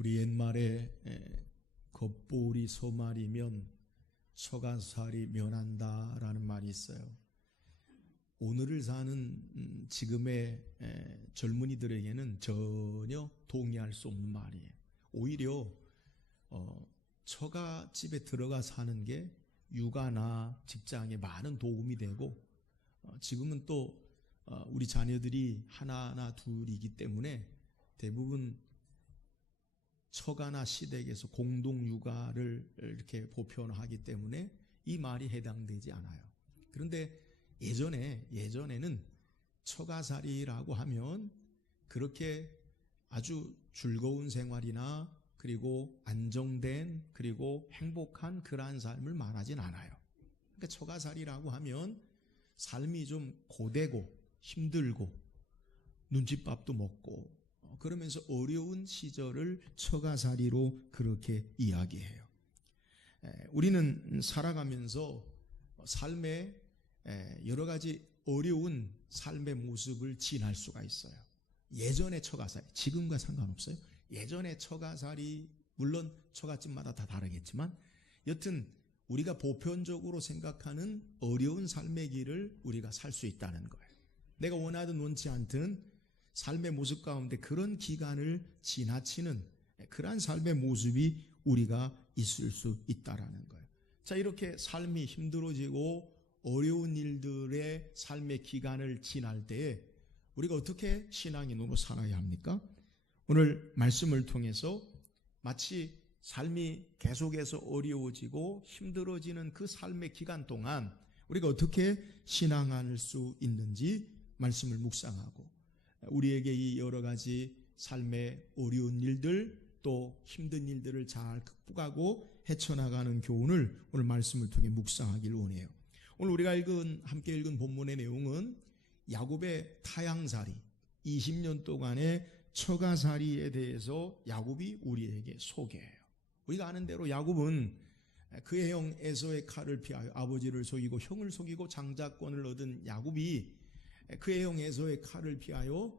우리 옛말에 겉보리 소말이면 처가살이 면한다라는 말이 있어요. 오늘을 사는 지금의 젊은이들에게는 전혀 동의할 수 없는 말이에요. 오히려 처가집에 들어가 사는 게 육아나 직장에 많은 도움이 되고, 지금은 또 우리 자녀들이 하나나 둘이기 때문에 대부분 처가나 시댁에서 공동육아를 이렇게 보편화하기 때문에 이 말이 해당되지 않아요. 그런데 예전에는 처가살이라고 하면 그렇게 아주 즐거운 생활이나 그리고 안정된 그리고 행복한 그러한 삶을 말하진 않아요. 그러니까 처가살이라고 하면 삶이 좀 고되고 힘들고 눈칫밥도 먹고 그러면서 어려운 시절을 처가살이로 그렇게 이야기해요. 우리는 살아가면서 삶의 여러 가지 어려운 삶의 모습을 지날 수가 있어요. 예전의 처가살이, 지금과 상관없어요. 예전의 처가살이, 물론 처가집마다 다 다르겠지만 여튼 우리가 보편적으로 생각하는 어려운 삶의 길을 우리가 살 수 있다는 거예요. 내가 원하든 원치 않든 삶의 모습 가운데 그런 기간을 지나치는 그러한 삶의 모습이 우리가 있을 수 있다라는 거예요. 자, 이렇게 삶이 힘들어지고 어려운 일들의 삶의 기간을 지날 때에 우리가 어떻게 신앙인으로 살아야 합니까? 오늘 말씀을 통해서 마치 삶이 계속해서 어려워지고 힘들어지는 그 삶의 기간 동안 우리가 어떻게 신앙할 수 있는지 말씀을 묵상하고, 우리에게 이 여러 가지 삶의 어려운 일들 또 힘든 일들을 잘 극복하고 헤쳐나가는 교훈을 오늘 말씀을 통해 묵상하길 원해요. 오늘 우리가 함께 읽은 본문의 내용은 야곱의 타향살이, 20년 동안의 처가살이에 대해서 야곱이 우리에게 소개해요. 우리가 아는 대로 야곱은 그의 형 에서의 칼을 피하여 아버지를 속이고 형을 속이고 장자권을 얻은 야곱이 그의 형 에서의 칼을 피하여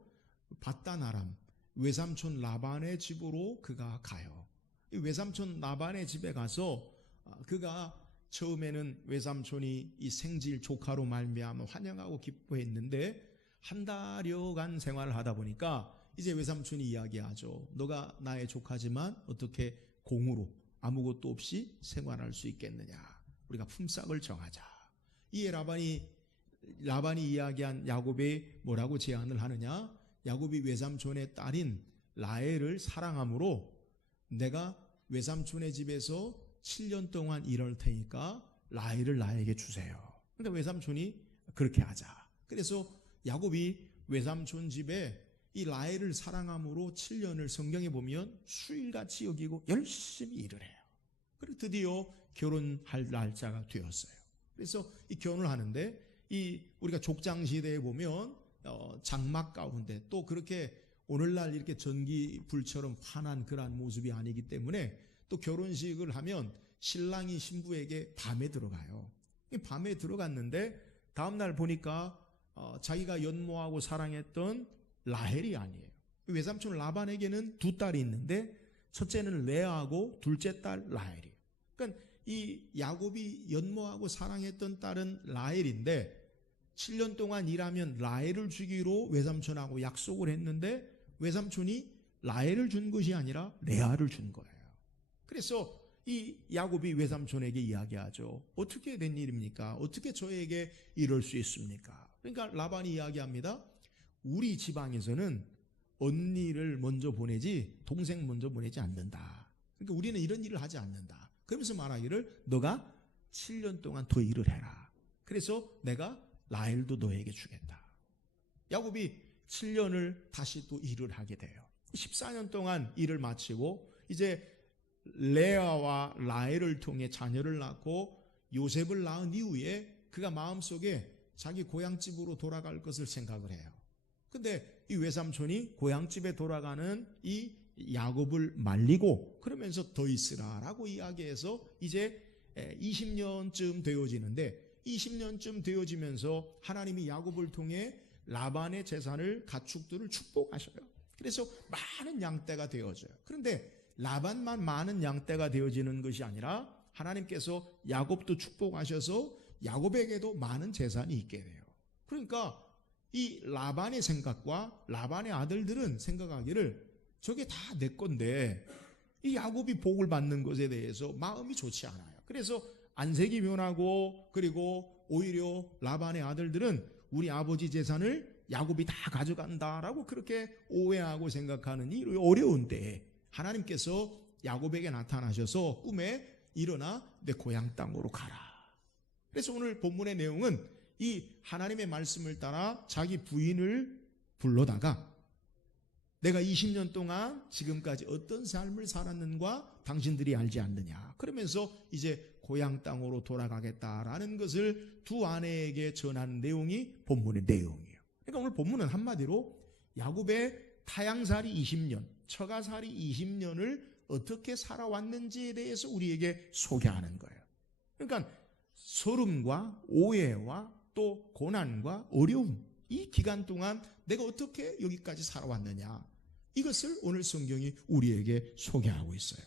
밧단 아람 외삼촌 라반의 집으로 그가 가요. 외삼촌 라반의 집에 가서 그가 처음에는 외삼촌이 이 생질 조카로 말미암아 환영하고 기뻐했는데 한 달여간 생활을 하다 보니까 이제 외삼촌이 이야기하죠. 너가 나의 조카지만 어떻게 공으로 아무것도 없이 생활할 수 있겠느냐. 우리가 품삯을 정하자. 이에 라반이 이야기한 야곱이 뭐라고 제안을 하느냐? 야곱이 외삼촌의 딸인 라헬을 사랑함으로 내가 외삼촌의 집에서 7년 동안 일할 테니까 라헬을 나에게 주세요. 그러니까 외삼촌이 그렇게 하자. 그래서 야곱이 외삼촌 집에 이 라헬을 사랑함으로 7년을 성경에 보면 수일같이 여기고 열심히 일을 해요. 그리고 드디어 결혼할 날짜가 되었어요. 그래서 이 결혼을 하는데 우리가 족장 시대에 보면 장막 가운데 또 그렇게 오늘날 이렇게 전기불처럼 환한 그러한 모습이 아니기 때문에 또 결혼식을 하면 신랑이 신부에게 밤에 들어가요. 밤에 들어갔는데 다음날 보니까 자기가 연모하고 사랑했던 라헬이 아니에요. 외삼촌 라반에게는 두 딸이 있는데 첫째는 레아하고 둘째 딸 라헬이에요. 그러니까 이 야곱이 연모하고 사랑했던 딸은 라헬인데 7년 동안 일하면 라헬을 주기로 외삼촌하고 약속을 했는데 외삼촌이 라헬을 준 것이 아니라 레아를 준 거예요. 그래서 이 야곱이 외삼촌에게 이야기하죠. 어떻게 된 일입니까? 어떻게 저에게 이럴 수 있습니까? 그러니까 라반이 이야기합니다. 우리 지방에서는 언니를 먼저 보내지 동생 먼저 보내지 않는다. 그러니까 우리는 이런 일을 하지 않는다. 그러면서 말하기를 너가 7년 동안 더 일을 해라. 그래서 내가 라헬도 너에게 주겠다. 야곱이 7년을 다시 또 일을 하게 돼요. 14년 동안 일을 마치고 이제 레아와 라헬을 통해 자녀를 낳고 요셉을 낳은 이후에 그가 마음속에 자기 고향집으로 돌아갈 것을 생각을 해요. 근데 이 외삼촌이 고향집에 돌아가는 이 야곱을 말리고 그러면서 더 있으라라고 이야기해서 이제 20년쯤 되어지는데 20년쯤 되어지면서 하나님이 야곱을 통해 라반의 재산을 가축들을 축복하셔요. 그래서 많은 양떼가 되어져요. 그런데 라반만 많은 양떼가 되어지는 것이 아니라 하나님께서 야곱도 축복하셔서 야곱에게도 많은 재산이 있게 돼요. 그러니까 이 라반의 생각과 라반의 아들들은 생각하기를 저게 다 내 건데 이 야곱이 복을 받는 것에 대해서 마음이 좋지 않아요. 그래서 안색이 변하고, 그리고 오히려 라반의 아들들은 우리 아버지 재산을 야곱이 다 가져간다라고 그렇게 오해하고 생각하는 이 어려운 때에 하나님께서 야곱에게 나타나셔서 꿈에 일어나 내 고향 땅으로 가라. 그래서 오늘 본문의 내용은 이 하나님의 말씀을 따라 자기 부인을 불러다가 내가 20년 동안 지금까지 어떤 삶을 살았는가 당신들이 알지 않느냐. 그러면서 이제 고향 땅으로 돌아가겠다라는 것을 두 아내에게 전하는 내용이 본문의 내용이에요. 그러니까 오늘 본문은 한마디로 야곱의 타향살이 20년, 처가살이 20년을 어떻게 살아왔는지에 대해서 우리에게 소개하는 거예요. 그러니까 서름과 오해와 또 고난과 어려움, 이 기간 동안 내가 어떻게 여기까지 살아왔느냐, 이것을 오늘 성경이 우리에게 소개하고 있어요.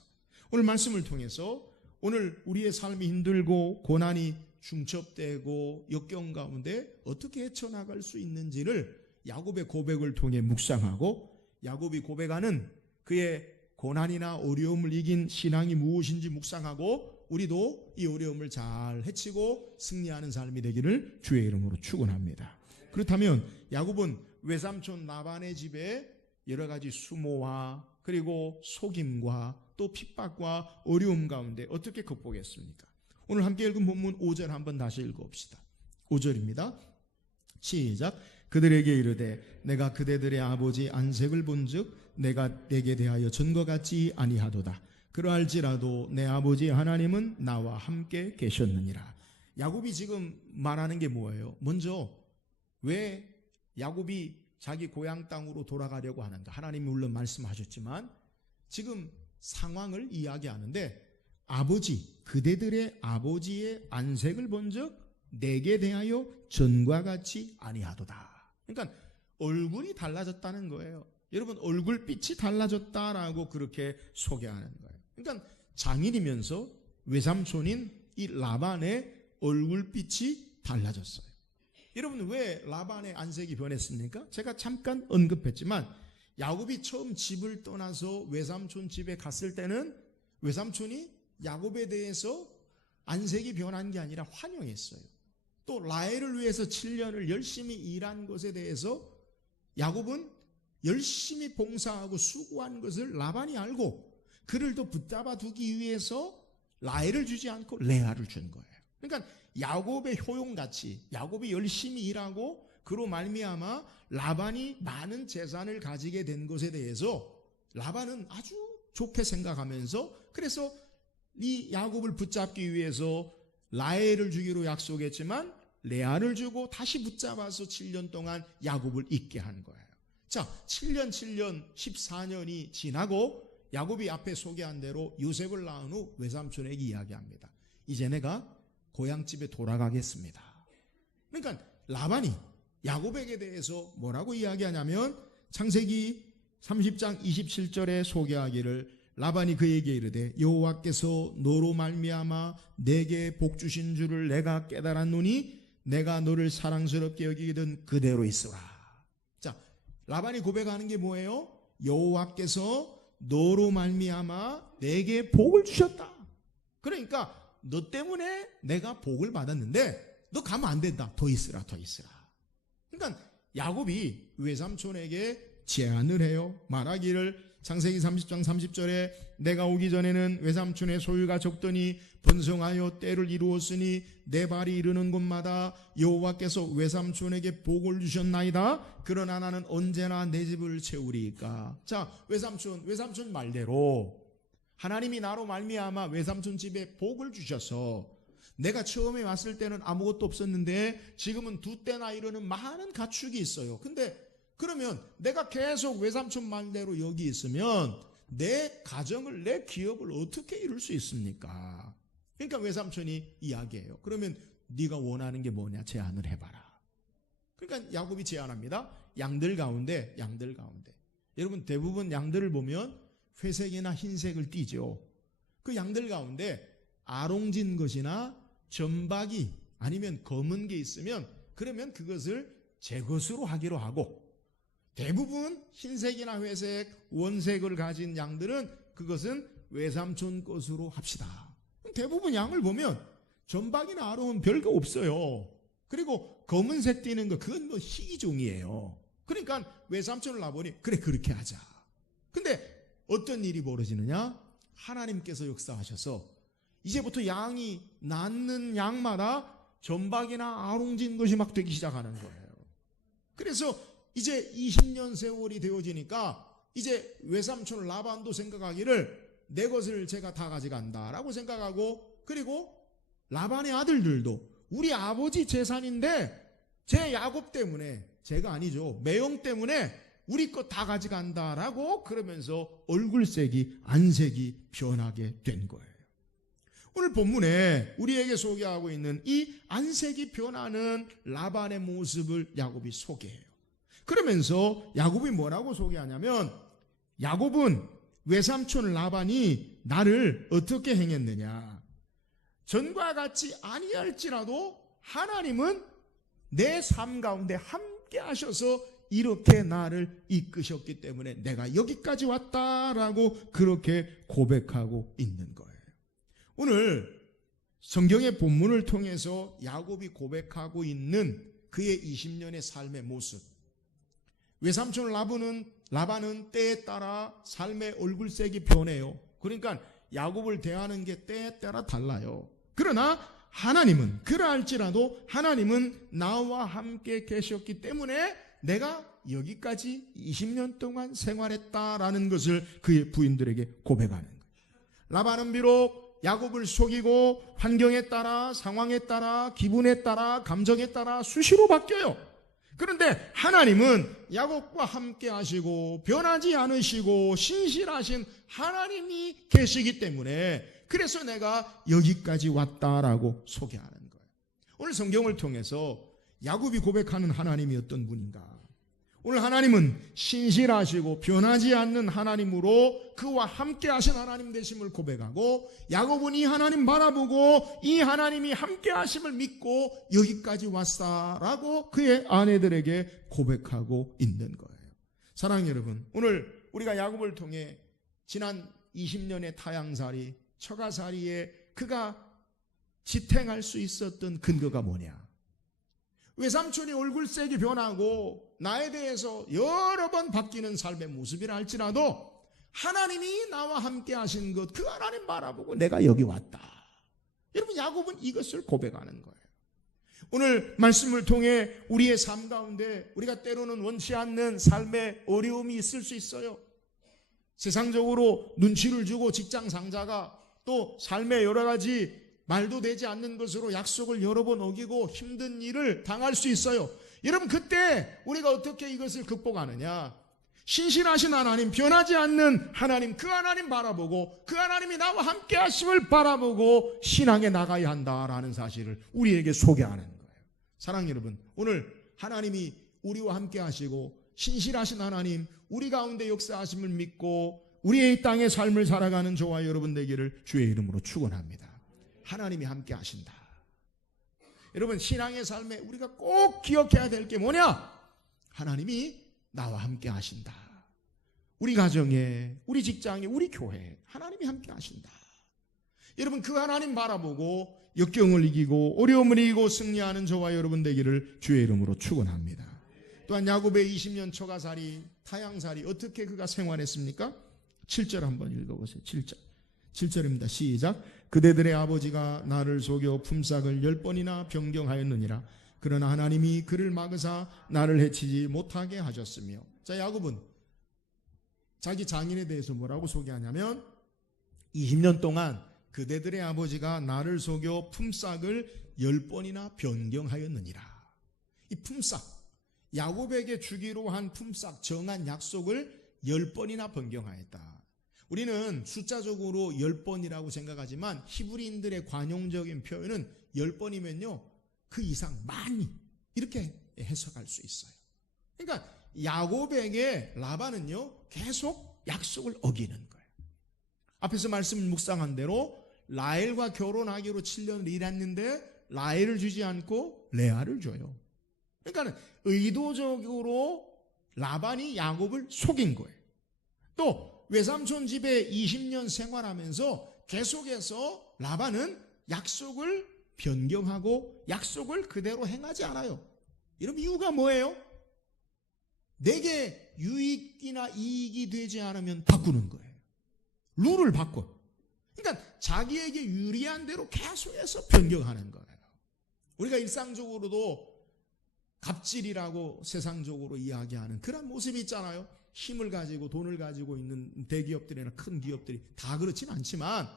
오늘 말씀을 통해서 오늘 우리의 삶이 힘들고 고난이 중첩되고 역경 가운데 어떻게 헤쳐나갈 수 있는지를 야곱의 고백을 통해 묵상하고, 야곱이 고백하는 그의 고난이나 어려움을 이긴 신앙이 무엇인지 묵상하고, 우리도 이 어려움을 잘 헤치고 승리하는 삶이 되기를 주의 이름으로 축원합니다. 그렇다면 야곱은 외삼촌 라반의 집에 여러 가지 수모와 그리고 속임과 또 핍박과 어려움 가운데 어떻게 극복했습니까? 오늘 함께 읽은 본문 5절 한번 다시 읽어봅시다. 5절입니다. 시작. 그들에게 이르되 내가 그대들의 아버지 안색을 본즉 내가 내게 대하여 전과 같지 아니하도다. 그러할지라도 내 아버지 하나님은 나와 함께 계셨느니라. 야곱이 지금 말하는 게 뭐예요? 먼저 왜 야곱이 자기 고향 땅으로 돌아가려고 하는가? 하나님이 물론 말씀하셨지만 지금 상황을 이야기하는데, 아버지, 그대들의 아버지의 안색을 본즉 내게 대하여 전과 같이 아니하도다. 그러니까 얼굴이 달라졌다는 거예요. 여러분, 얼굴빛이 달라졌다라고 그렇게 소개하는 거예요. 그러니까 장인이면서 외삼촌인 이 라반의 얼굴빛이 달라졌어요. 여러분, 왜 라반의 안색이 변했습니까? 제가 잠깐 언급했지만 야곱이 처음 집을 떠나서 외삼촌 집에 갔을 때는 외삼촌이 야곱에 대해서 안색이 변한 게 아니라 환영했어요. 또 라헬을 위해서 7년을 열심히 일한 것에 대해서 야곱은 열심히 봉사하고 수고한 것을 라반이 알고 그를 더 붙잡아 두기 위해서 라헬을 주지 않고 레아를 준 거예요. 그러니까 야곱의 효용같이 야곱이 열심히 일하고 그로 말미암아 라반이 많은 재산을 가지게 된 것에 대해서 라반은 아주 좋게 생각하면서, 그래서 이 야곱을 붙잡기 위해서 라헬을 주기로 약속했지만 레아를 주고 다시 붙잡아서 7년 동안 야곱을 있게 한 거예요. 자, 7년 14년이 지나고 야곱이 앞에 소개한 대로 요셉을 낳은 후 외삼촌에게 이야기합니다. 이제 내가 고향집에 돌아가겠습니다. 그러니까 라반이 야곱에게 대해서 뭐라고 이야기하냐면 창세기 30장 27절에 소개하기를, 라반이 그에게 이르되 여호와께서 너로 말미암아 내게 복 주신 줄을 내가 깨달았노니 내가 너를 사랑스럽게 여기거든 그대로 있으라. 자, 라반이 고백하는 게 뭐예요? 여호와께서 너로 말미암아 내게 복을 주셨다. 그러니까 너 때문에 내가 복을 받았는데 너 가면 안 된다. 더 있으라, 더 있으라. 그러니까 야곱이 외삼촌에게 제안을 해요. 말하기를 창세기 30장 30절에 내가 오기 전에는 외삼촌의 소유가 적더니 번성하여 때를 이루었으니 내 발이 이르는 곳마다 여호와께서 외삼촌에게 복을 주셨나이다. 그러나 나는 언제나 내 집을 채우리이까. 자, 외삼촌 말대로 하나님이 나로 말미암아 외삼촌 집에 복을 주셔서 내가 처음에 왔을 때는 아무것도 없었는데 지금은 2대나 이르는 많은 가축이 있어요. 근데 그러면 내가 계속 외삼촌 말대로 여기 있으면 내 가정을, 내 기업을 어떻게 이룰 수 있습니까? 그러니까 외삼촌이 이야기해요. 그러면 네가 원하는 게 뭐냐? 제안을 해봐라. 그러니까 야곱이 제안합니다. 양들 가운데 여러분 대부분 양들을 보면 회색이나 흰색을 띠죠. 그 양들 가운데 아롱진 것이나 점박이 아니면 검은 게 있으면 그러면 그것을 제 것으로 하기로 하고, 대부분 흰색이나 회색, 원색을 가진 양들은 그것은 외삼촌 것으로 합시다. 대부분 양을 보면 점박이나 아롱은 별거 없어요. 그리고 검은색 띠는 거 그건 뭐 희귀종이에요. 그러니까 외삼촌을 놔보니 그래 그렇게 하자. 근데 어떤 일이 벌어지느냐? 하나님께서 역사하셔서 이제부터 양이 낳는 양마다 점박이나 아롱진 것이 막 되기 시작하는 거예요. 그래서 이제 20년 세월이 되어지니까 이제 외삼촌 라반도 생각하기를 내 것을 제가 다 가져간다라고 생각하고, 그리고 라반의 아들들도 우리 아버지 재산인데 제 야곱 때문에, 제가 아니죠, 매형 때문에 우리 것 다 가져간다라고 그러면서 얼굴색이, 안색이 변하게 된 거예요. 오늘 본문에 우리에게 소개하고 있는 이 안색이 변하는 라반의 모습을 야곱이 소개해요. 그러면서 야곱이 뭐라고 소개하냐면, 야곱은 외삼촌 라반이 나를 어떻게 행했느냐, 전과 같이 아니할지라도 하나님은 내 삶 가운데 함께 하셔서 이렇게 나를 이끄셨기 때문에 내가 여기까지 왔다라고 그렇게 고백하고 있는 거예요. 오늘 성경의 본문을 통해서 야곱이 고백하고 있는 그의 20년의 삶의 모습, 외삼촌 라반은 때에 따라 삶의 얼굴색이 변해요. 그러니까 야곱을 대하는 게 때에 따라 달라요. 그러나 하나님은, 그러할지라도 하나님은 나와 함께 계셨기 때문에 내가 여기까지 20년 동안 생활했다라는 것을 그의 부인들에게 고백하는 거예요. 라반은 비록 야곱을 속이고 환경에 따라, 상황에 따라, 기분에 따라, 감정에 따라 수시로 바뀌어요. 그런데 하나님은 야곱과 함께 하시고 변하지 않으시고 신실하신 하나님이 계시기 때문에 그래서 내가 여기까지 왔다라고 소개하는 거예요. 오늘 성경을 통해서 야곱이 고백하는 하나님이 어떤 분인가? 오늘 하나님은 신실하시고 변하지 않는 하나님으로 그와 함께 하신 하나님 되심을 고백하고, 야곱은 이 하나님 바라보고 이 하나님이 함께 하심을 믿고 여기까지 왔다라고 그의 아내들에게 고백하고 있는 거예요. 사랑하는 여러분, 오늘 우리가 야곱을 통해 지난 20년의 타향살이, 처가살이에 그가 지탱할 수 있었던 근거가 뭐냐? 외삼촌이 얼굴색이 변하고 나에 대해서 여러 번 바뀌는 삶의 모습이라 할지라도 하나님이 나와 함께 하신 것, 그 하나님 바라보고 내가 여기 왔다. 여러분, 야곱은 이것을 고백하는 거예요. 오늘 말씀을 통해 우리의 삶 가운데 우리가 때로는 원치 않는 삶의 어려움이 있을 수 있어요. 세상적으로 눈치를 주고 직장 상사가 또 삶의 여러 가지 말도 되지 않는 것으로 약속을 여러 번 어기고 힘든 일을 당할 수 있어요. 여러분, 그때 우리가 어떻게 이것을 극복하느냐? 신실하신 하나님, 변하지 않는 하나님, 그 하나님 바라보고 그 하나님이 나와 함께 하심을 바라보고 신앙에 나가야 한다라는 사실을 우리에게 소개하는 거예요. 사랑하는 여러분, 오늘 하나님이 우리와 함께 하시고 신실하신 하나님, 우리 가운데 역사하심을 믿고 우리의 이 땅의 삶을 살아가는 저와 여러분 되기를 주의 이름으로 축원합니다. 하나님이 함께 하신다. 여러분, 신앙의 삶에 우리가 꼭 기억해야 될 게 뭐냐? 하나님이 나와 함께 하신다. 우리 가정에, 우리 직장에, 우리 교회에 하나님이 함께 하신다. 여러분, 그 하나님 바라보고 역경을 이기고 어려움을 이기고 승리하는 저와 여러분 되기를 주의 이름으로 축원합니다. 또한 야곱의 20년 처가살이, 타향살이 어떻게 그가 생활했습니까? 7절 한번 읽어보세요. 7절입니다. 시작. 그대들의 아버지가 나를 속여 품삯을 10번이나 변경하였느니라. 그러나 하나님이 그를 막으사 나를 해치지 못하게 하셨으며. 자, 야곱은 자기 장인에 대해서 뭐라고 소개하냐면 20년 동안 그대들의 아버지가 나를 속여 품삯을 10번이나 변경하였느니라. 이 품삯, 야곱에게 주기로 한 품삯, 정한 약속을 10번이나 변경하였다. 우리는 숫자적으로 10번이라고 생각하지만 히브리인들의 관용적인 표현은 10번이면요 그 이상 많이 이렇게 해석할 수 있어요. 그러니까 야곱에게 라반은요 계속 약속을 어기는 거예요. 앞에서 말씀 묵상한 대로 라헬과 결혼하기로 7년을 일했는데 라헬을 주지 않고 레아를 줘요. 그러니까 의도적으로 라반이 야곱을 속인 거예요. 또 외삼촌 집에 20년 생활하면서 계속해서 라반은 약속을 변경하고 약속을 그대로 행하지 않아요. 이런 이유가 뭐예요? 내게 유익이나 이익이 되지 않으면 바꾸는 거예요. 룰을 바꿔. 그러니까 자기에게 유리한 대로 계속해서 변경하는 거예요. 우리가 일상적으로도 갑질이라고 세상적으로 이야기하는 그런 모습이 있잖아요. 힘을 가지고 돈을 가지고 있는 대기업들이나 큰 기업들이 다 그렇진 않지만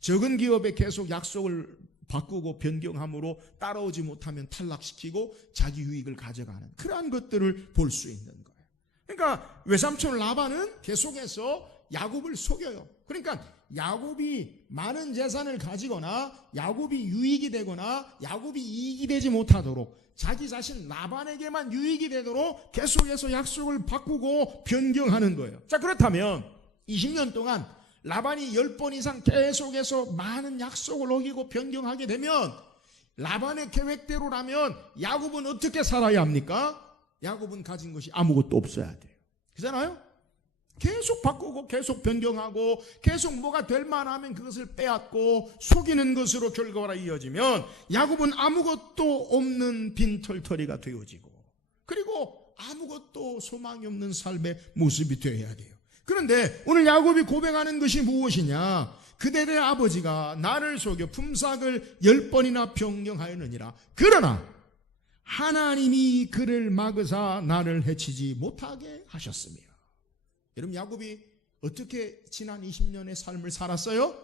적은 기업에 계속 약속을 바꾸고 변경함으로 따라오지 못하면 탈락시키고 자기 유익을 가져가는 그러한 것들을 볼 수 있는 거예요. 그러니까 외삼촌 라반은 계속해서 야곱을 속여요. 그러니까 야곱이 많은 재산을 가지거나 야곱이 유익이 되거나 야곱이 이익이 되지 못하도록 자기 자신 라반에게만 유익이 되도록 계속해서 약속을 바꾸고 변경하는 거예요. 자, 그렇다면 20년 동안 라반이 10번 이상 계속해서 많은 약속을 어기고 변경하게 되면 라반의 계획대로라면 야곱은 어떻게 살아야 합니까? 야곱은 가진 것이 아무것도 없어야 돼요. 그렇잖아요? 계속 바꾸고 계속 변경하고 계속 뭐가 될 만하면 그것을 빼앗고 속이는 것으로 결과가 이어지면 야곱은 아무것도 없는 빈털터리가 되어지고 그리고 아무것도 소망이 없는 삶의 모습이 되어야 돼요. 그런데 오늘 야곱이 고백하는 것이 무엇이냐? 그대의 아버지가 나를 속여 품삯을 10번이나 변경하였느니라. 그러나 하나님이 그를 막으사 나를 해치지 못하게 하셨으며. 여러분, 야곱이 어떻게 지난 20년의 삶을 살았어요?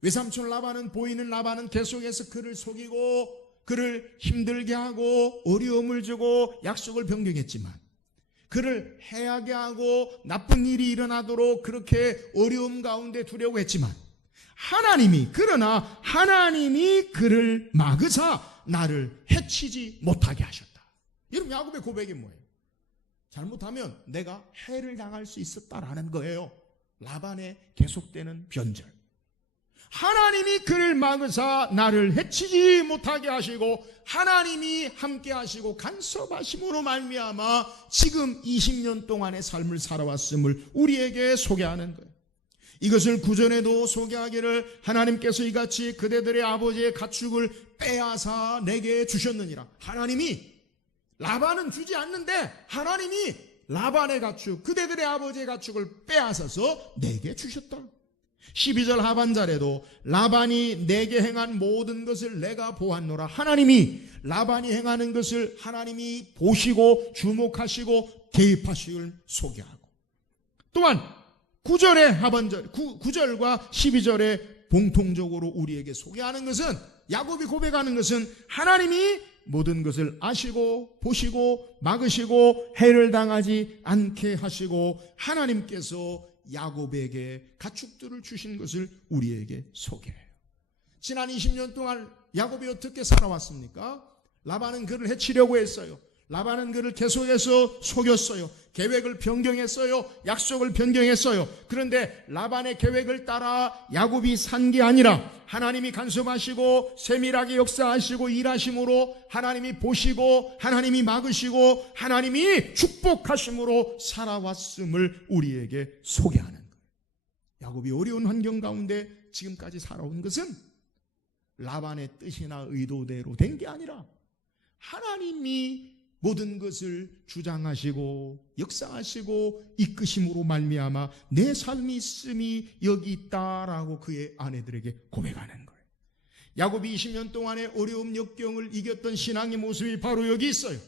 외삼촌 라반은 보이는 라반은 계속해서 그를 속이고 그를 힘들게 하고 어려움을 주고 약속을 변경했지만 그를 해하게 하고 나쁜 일이 일어나도록 그렇게 어려움 가운데 두려고 했지만 그러나 하나님이 그를 막으사 나를 해치지 못하게 하셨다. 여러분, 야곱의 고백이 뭐예요? 잘못하면 내가 해를 당할 수 있었다라는 거예요. 라반의 계속되는 변절. 하나님이 그를 막으사 나를 해치지 못하게 하시고 하나님이 함께 하시고 간섭하심으로 말미암아 지금 20년 동안의 삶을 살아왔음을 우리에게 소개하는 거예요. 이것을 구전에도 소개하기를 하나님께서 이같이 그대들의 아버지의 가축을 빼앗아 내게 주셨느니라. 하나님이 라반은 주지 않는데 하나님이 라반의 가축, 그대들의 아버지의 가축을 빼앗아서 내게 주셨다. 12절 하반절에도 라반이 내게 행한 모든 것을 내가 보았노라. 하나님이 라반이 행하는 것을 하나님이 보시고 주목하시고 개입하시길 소개하고, 또한 9절의 하반절, 9절과 12절에 공통적으로 우리에게 소개하는 것은, 야곱이 고백하는 것은 하나님이 모든 것을 아시고 보시고 막으시고 해를 당하지 않게 하시고 하나님께서 야곱에게 가축들을 주신 것을 우리에게 소개해요. 지난 20년 동안 야곱이 어떻게 살아왔습니까? 라반은 그를 해치려고 했어요. 라반은 그를 계속해서 속였어요. 계획을 변경했어요. 약속을 변경했어요. 그런데 라반의 계획을 따라 야곱이 산 게 아니라 하나님이 간섭하시고 세밀하게 역사하시고 일하심으로 하나님이 보시고 하나님이 막으시고 하나님이 축복하심으로 살아왔음을 우리에게 소개하는 거예요. 야곱이 어려운 환경 가운데 지금까지 살아온 것은 라반의 뜻이나 의도대로 된 게 아니라 하나님이 모든 것을 주장하시고 역사하시고 이끄심으로 말미암아 내 삶이 있음이 여기 있다라고 그의 아내들에게 고백하는 거예요. 야곱이 20년 동안의 어려움 역경을 이겼던 신앙의 모습이 바로 여기 있어요.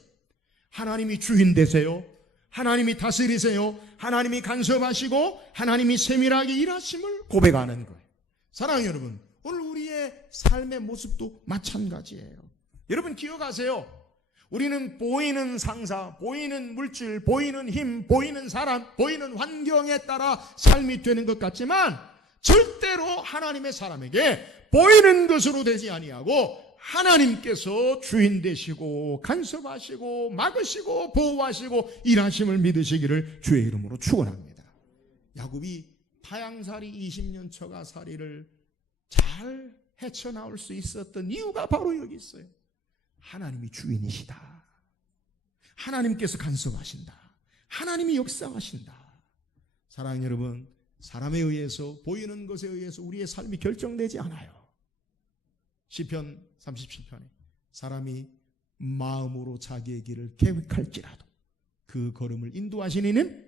하나님이 주인 되세요. 하나님이 다스리세요. 하나님이 간섭하시고 하나님이 세밀하게 일하심을 고백하는 거예요. 사랑하는 여러분, 오늘 우리의 삶의 모습도 마찬가지예요. 여러분 기억하세요. 우리는 보이는 상사, 보이는 물질, 보이는 힘, 보이는 사람, 보이는 환경에 따라 삶이 되는 것 같지만 절대로 하나님의 사람에게 보이는 것으로 되지 아니하고 하나님께서 주인 되시고 간섭하시고 막으시고 보호하시고 일하심을 믿으시기를 주의 이름으로 축원합니다. 야곱이 타향살이 20년 처가살이를 잘 헤쳐나올 수 있었던 이유가 바로 여기 있어요. 하나님이 주인이시다. 하나님께서 간섭하신다. 하나님이 역사하신다. 사랑하는 여러분, 사람에 의해서, 보이는 것에 의해서 우리의 삶이 결정되지 않아요. 시편 37편에 사람이 마음으로 자기의 길을 계획할지라도 그 걸음을 인도하신 이는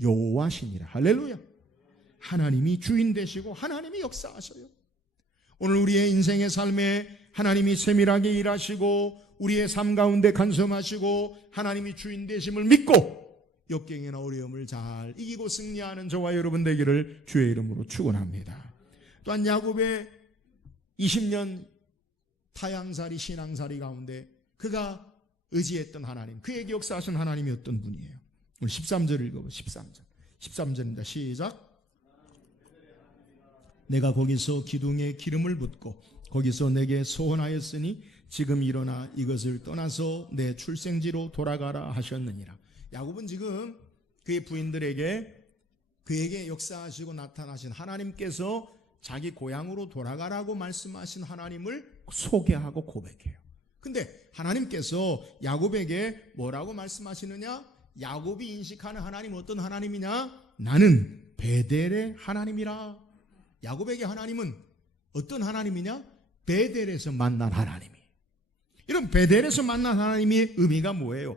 여호와시니라. 할렐루야. 하나님이 주인 되시고 하나님이 역사하셔요. 오늘 우리의 인생의 삶에 하나님이 세밀하게 일하시고 우리의 삶 가운데 간섭하시고 하나님이 주인 되심을 믿고 역경이나 어려움을 잘 이기고 승리하는 저와 여러분 되기를 주의 이름으로 축원합니다. 또한 야곱의 20년 타향살이 신앙살이 가운데 그가 의지했던 하나님, 그에게 역사하신 하나님이 어떤 분이에요? 오늘 13절 읽어보세요. 13절입니다. 시작. 내가 거기서 기둥에 기름을 붓고 거기서 내게 소원하였으니 지금 일어나 이것을 떠나서 내 출생지로 돌아가라 하셨느니라. 야곱은 지금 그의 부인들에게 그에게 역사하시고 나타나신 하나님께서 자기 고향으로 돌아가라고 말씀하신 하나님을 소개하고 고백해요. 근데 하나님께서 야곱에게 뭐라고 말씀하시느냐? 야곱이 인식하는 하나님 어떤 하나님이냐? 나는 베델의 하나님이라. 야곱에게 하나님은 어떤 하나님이냐? 베델에서 만난 하나님이. 이런 베델에서 만난 하나님의 의미가 뭐예요?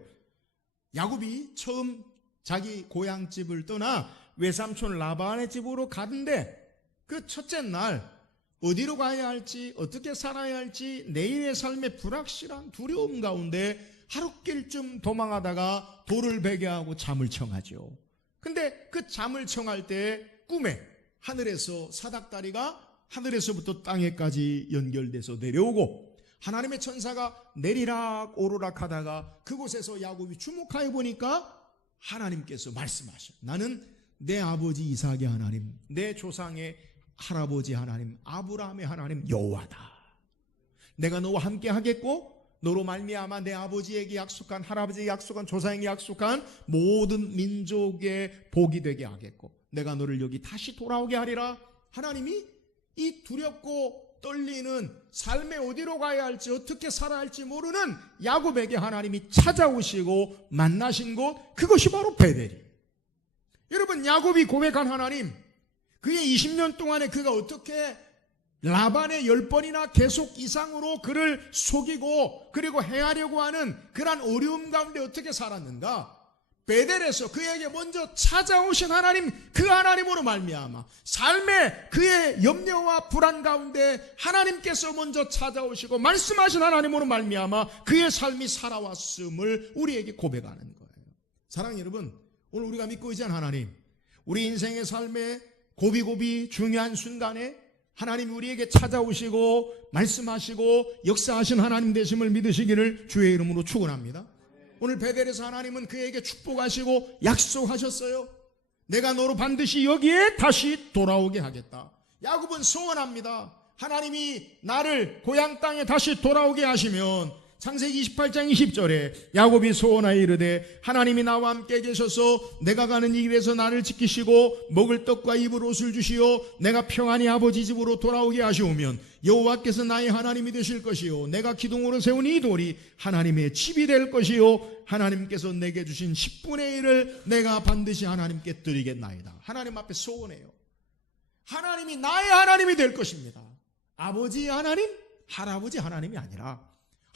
야곱이 처음 자기 고향집을 떠나 외삼촌 라반의 집으로 가는데 그 첫째 날 어디로 가야 할지 어떻게 살아야 할지 내일의 삶의 불확실한 두려움 가운데 하룻길쯤 도망하다가 돌을 베게 하고 잠을 청하죠. 근데 그 잠을 청할 때 꿈에 하늘에서 사닥다리가 하늘에서부터 땅에까지 연결돼서 내려오고 하나님의 천사가 내리락 오르락 하다가 그곳에서 야곱이 주목하여 보니까 하나님께서 말씀하셔. 나는 내 아버지 이삭의 하나님, 내 조상의 할아버지 하나님, 아브라함의 하나님 여호와다. 내가 너와 함께 하겠고 너로 말미암아 내 아버지에게 약속한, 할아버지에게 약속한, 조상에게 약속한 모든 민족의 복이 되게 하겠고 내가 너를 여기 다시 돌아오게 하리라. 하나님이 이 두렵고 떨리는 삶에 어디로 가야 할지 어떻게 살아야 할지 모르는 야곱에게 하나님이 찾아오시고 만나신 곳, 그것이 바로 베델이에요. 여러분, 야곱이 고백한 하나님, 그의 20년 동안에 그가 어떻게 라반의 10번이나 계속 이상으로 그를 속이고 그리고 해하려고 하는 그러한 어려움 가운데 어떻게 살았는가? 베델에서 그에게 먼저 찾아오신 하나님, 그 하나님으로 말미암아 삶의 그의 염려와 불안 가운데 하나님께서 먼저 찾아오시고 말씀하신 하나님으로 말미암아 그의 삶이 살아왔음을 우리에게 고백하는 거예요. 사랑하는 여러분, 오늘 우리가 믿고 있는 하나님, 우리 인생의 삶에 고비고비 중요한 순간에 하나님이 우리에게 찾아오시고 말씀하시고 역사하신 하나님 되심을 믿으시기를 주의 이름으로 축원합니다. 오늘 베델에서 하나님은 그에게 축복하시고 약속하셨어요. 내가 너로 반드시 여기에 다시 돌아오게 하겠다. 야곱은 소원합니다. 하나님이 나를 고향 땅에 다시 돌아오게 하시면 창세기 28장 20절에 야곱이 소원하여 이르되 하나님이 나와 함께 계셔서 내가 가는 이 길에서 나를 지키시고 먹을 떡과 입을 옷을 주시어 내가 평안히 아버지 집으로 돌아오게 하시오면 여호와께서 나의 하나님이 되실 것이요 내가 기둥으로 세운 이 돌이 하나님의 집이 될 것이요 하나님께서 내게 주신 10분의 1을 내가 반드시 하나님께 드리겠나이다. 하나님 앞에 소원해요. 하나님이 나의 하나님이 될 것입니다. 아버지의 하나님, 할아버지 하나님이 아니라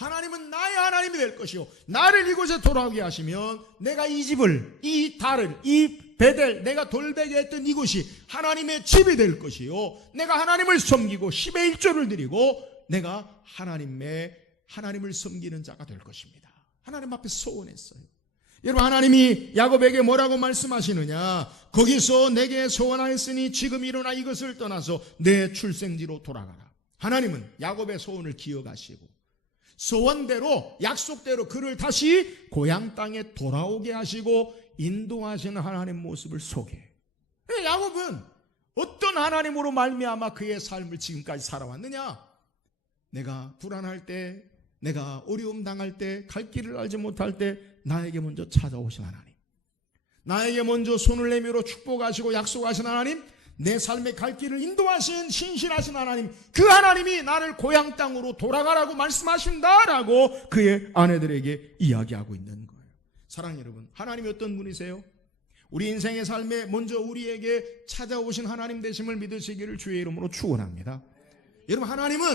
하나님은 나의 하나님이 될 것이요 나를 이곳에 돌아오게 하시면 내가 이 집을, 이 달을, 이 베델, 내가 돌베게 했던 이곳이 하나님의 집이 될 것이요 내가 하나님을 섬기고 10의 1조를 드리고 내가 하나님을 섬기는 자가 될 것입니다. 하나님 앞에 소원했어요. 여러분, 하나님이 야곱에게 뭐라고 말씀하시느냐? 거기서 내게 소원하였으니 지금 일어나 이것을 떠나서 내 출생지로 돌아가라. 하나님은 야곱의 소원을 기억하시고 소원대로, 약속대로 그를 다시 고향 땅에 돌아오게 하시고 인도하시는 하나님 모습을 소개해요. 야곱은 어떤 하나님으로 말미암아 그의 삶을 지금까지 살아왔느냐? 내가 불안할 때, 내가 어려움 당할 때, 갈 길을 알지 못할 때 나에게 먼저 찾아오신 하나님, 나에게 먼저 손을 내밀어 축복하시고 약속하신 하나님, 내 삶의 갈 길을 인도하신 신실하신 하나님, 그 하나님이 나를 고향 땅으로 돌아가라고 말씀하신다라고 그의 아내들에게 이야기하고 있는 거예요. 사랑하는 여러분, 하나님이 어떤 분이세요? 우리 인생의 삶에 먼저 우리에게 찾아오신 하나님 되심을 믿으시기를 주의 이름으로 축원합니다. 여러분, 하나님은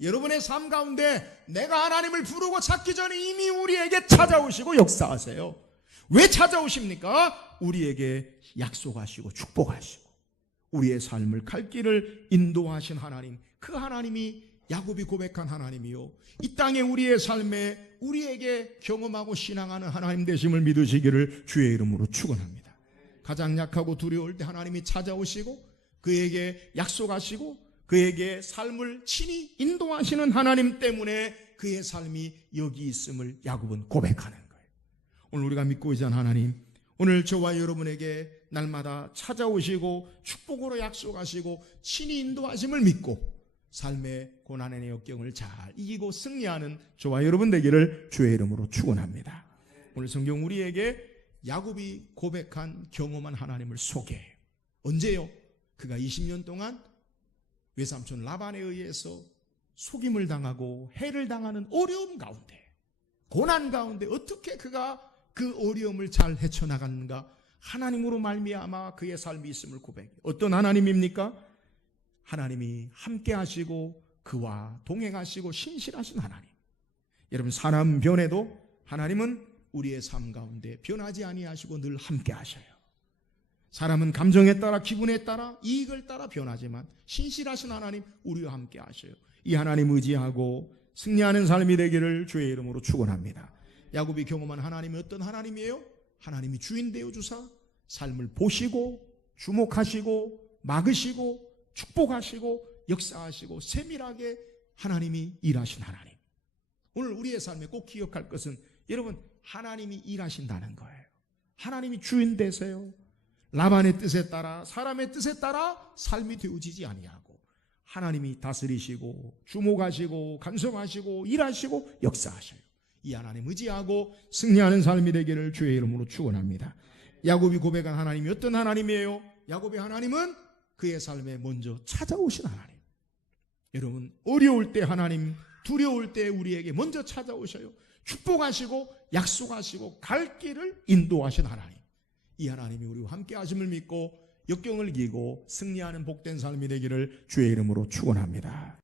여러분의 삶 가운데 내가 하나님을 부르고 찾기 전에 이미 우리에게 찾아오시고 역사하세요. 왜 찾아오십니까? 우리에게 약속하시고 축복하시고 우리의 삶을 갈 길을 인도하신 하나님, 그 하나님이 야곱이 고백한 하나님이요, 이 땅에 우리의 삶에 우리에게 경험하고 신앙하는 하나님 되심을 믿으시기를 주의 이름으로 축원합니다. 가장 약하고 두려울 때 하나님이 찾아오시고 그에게 약속하시고 그에게 삶을 친히 인도하시는 하나님 때문에 그의 삶이 여기 있음을 야곱은 고백하는 거예요. 오늘 우리가 믿고 있는 하나님, 오늘 저와 여러분에게 날마다 찾아오시고 축복으로 약속하시고 친히 인도하심을 믿고 삶의 고난의 역경을 잘 이기고 승리하는 저와 여러분 되기를 주의 이름으로 축원합니다. 오늘 성경 우리에게 야곱이 고백한 경험한 하나님을 소개해요. 언제요? 그가 20년 동안 외삼촌 라반에 의해서 속임을 당하고 해를 당하는 어려움 가운데, 고난 가운데 어떻게 그가 그 어려움을 잘 헤쳐나갔는가? 하나님으로 말미암아 그의 삶이 있음을 고백해요. 어떤 하나님입니까? 하나님이 함께 하시고 그와 동행하시고 신실하신 하나님. 여러분, 사람 변해도 하나님은 우리의 삶 가운데 변하지 아니하시고 늘 함께 하셔요. 사람은 감정에 따라, 기분에 따라, 이익을 따라 변하지만 신실하신 하나님, 우리와 함께 하셔요. 이 하나님 의지하고 승리하는 삶이 되기를 주의 이름으로 축원합니다. 야곱이 경험한 하나님이 어떤 하나님이에요? 하나님이 주인 되어 주사 삶을 보시고 주목하시고 막으시고 축복하시고 역사하시고 세밀하게 하나님이 일하신 하나님. 오늘 우리의 삶에 꼭 기억할 것은, 여러분, 하나님이 일하신다는 거예요. 하나님이 주인 되세요. 라반의 뜻에 따라, 사람의 뜻에 따라 삶이 되어지지 아니하고 하나님이 다스리시고 주목하시고 간섭하시고 일하시고 역사하셔요. 이 하나님 의지하고 승리하는 삶이 되기를 주의 이름으로 축원합니다. 야곱이 고백한 하나님이 어떤 하나님이에요? 야곱의 하나님은 그의 삶에 먼저 찾아오신 하나님. 여러분, 어려울 때 하나님, 두려울 때 우리에게 먼저 찾아오셔요. 축복하시고 약속하시고 갈 길을 인도하신 하나님. 이 하나님이 우리와 함께 하심을 믿고 역경을 이기고 승리하는 복된 삶이 되기를 주의 이름으로 축원합니다.